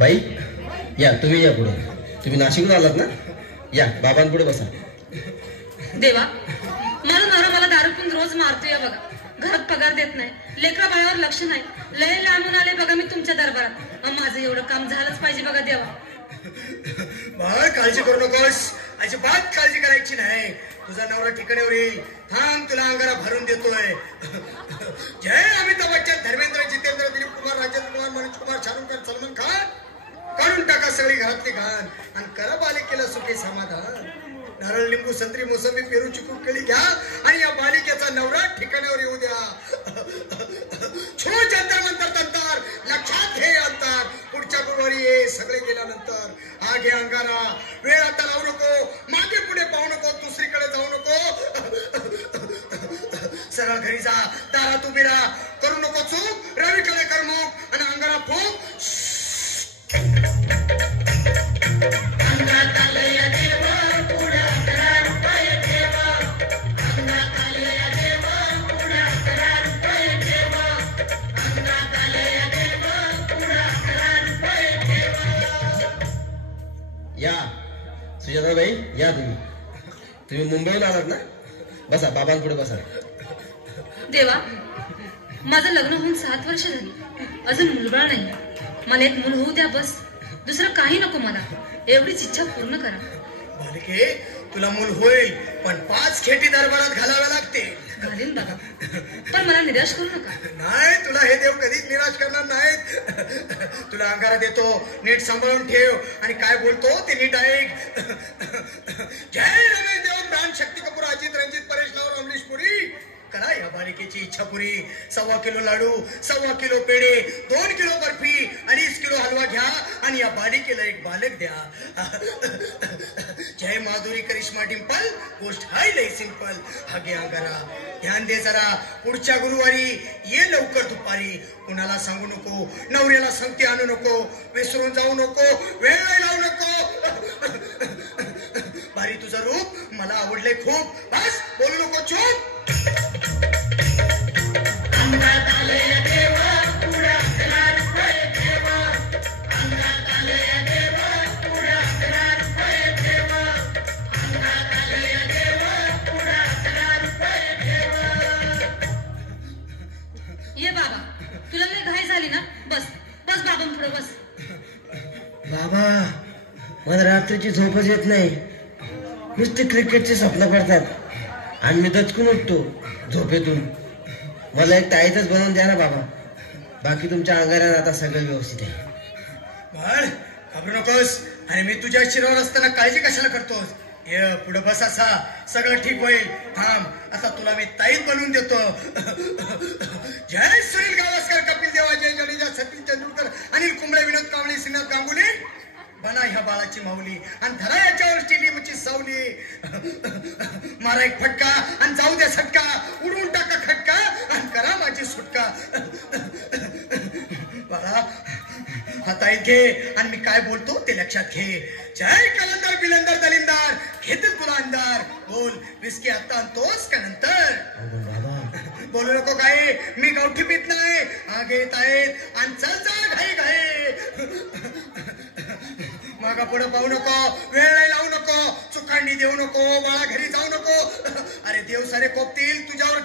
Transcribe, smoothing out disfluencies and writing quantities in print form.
बाई या, तुम्ही या पुढे. तुम्ही नाशिकला आलात ना? या बाबांपुढे बसा. देवा, माझा नवरा मला दारू पिऊन रोज मारतोय बघा. घरात पगार देत नाही, लेकरा बाळावर लक्ष नाही. लय लांबून आले बघा मी तुमच्या दरबारात. माझं एवढं काम झालंच पाहिजे बघा देवा. बाळ काळजी करू नकोस, अजिबात काळजी करायची नाही. तुझा नवरा ठिकाणीवर येईल. थांब, तुला अंगारा भरून देतोय. जय अमिताभ बच्चन, धर्मेंद्र, जितेंद्र, दिलीप कुमार, राजेंद्र कुमार, मनोज कुमार, शाहरुख खान, सलमान खान. काढून टाका सगळी घरातली घाण आणि करा बालिकेला सुखी समाधान. नारळ, लिंबू, संत्री, मोसंबी, पेरू, चिकू, केळी घ्या आणि या बालिकेचा नवरा ठिकाणावर येऊ द्या. छो जंतर मंतर तंतर, लक्षात घे अंतर. पुढच्या गुरुवारी ये, सगळे गेल्यानंतर. हा घे अंगारा, वेळ आता लावू नको, मागे पुढे पाहू नको, दुसरीकडे जाऊ नको. सरळ घरी जा, दारात उभी राहा, करू नको चूक, रवीकडे करमुक आणि अंगारा फूक. या सुजाताबाई, या तुम्ही मुंबईला आलात ना? बसा, बाबांपुढे बसा. देवा, माझं लग्न होऊन 7 वर्ष झाली, अजून मुलबाळ नाही. मला एक मूल होऊ द्या बस, दुसरं काही नको मला. एवढीच इच्छा पूर्ण करा. बालिके, तुला मूल होईल, पण 5 खेटी दरबारात घालाव्या लागते. घालीन बाबा, पण मला निराश करू नका. नाही, तुला हे देव कधीच निराश करणार नाहीत. तुला अंगारा देतो, नीट सांभाळून ठेव आणि काय बोलतो ते नीट ऐक. जय रमेश देव, प्राण, शक्ती कपूर, अजित, रंजित, परेश नावर, अमरीश पुरी. करा या बालिकेची इच्छा पुरी. 1.25 किलो लाडू, 1.25 किलो पेढे, 2 किलो बर्फी, 2.5 किलो हलवा घ्या आणि या बालिकेला एक बालक द्या. जय माधुरी, करिश्मा, डिंपल, गोष्ट हाय लय सिंपल. हा घे अंगारा, ध्यान दे जरा. पुढच्या गुरुवारी ये लवकर दुपारी. कुणाला सांगू नको, नवऱ्याला संगती आणू नको, विसरून जाऊ नको, वेळ नाही लावू नको. भारी तुझं रूप मला आवडले खूप. बस, बोलू नको, चूप. ये बाबा, तुला लय घाई झाली ना? बस बस बाबांपुढे बस. बाबा, मला रात्रीची झोपच येत नाही. नुसते क्रिकेटचे स्वप्न पडतात आणि मी दचकून उठतो झोपेतून. मला एक ताईतच बनवून द्या ना बाबा. बाकी तुमच्या अंगारात आता सगळं व्यवस्थित आहे. बाळ, घाबरू नकोस. आणि मी तुझ्या शिरावर असताना काळजी कशाला करतोस? ये पुढे बस, असा सगळं ठीक होईल. थांब, आता तुला मी ताईत बनवून देतो. जय सुनील गावस्कर, कपिल देव, जय जडेजा, सचिन तेंडुलकर, अनिल कुंबळे, विनोद कांबळे, श्रीनाथ गांगुली. बना ह्या बाळाची माऊली आणि धरा याच्यावर स्टेडियमची सावली. मारा एक फटका आणि जाऊ दे सटका, उडवून टाका खटका आणि करा माझी सुटका. बाळा, हाताईत घे आणि मी काय बोलतो ते लक्षात घे. जय कलंदर, बिलंदर, दलिंदर, घेतील तुला अंधार. बोल, विस्की आता आणतोस का नंतर? बोलू नको काय, मी गावठी पीत नाही. आगे येत आहेत आणि चल चल घाई घाई. मागा पुढे पाहू नको, वेळ नाही लावू नको, चुकांडी देऊ नको, बाळा घरी जाऊ नको. अरे देव सारे कोपतील तुझ्यावर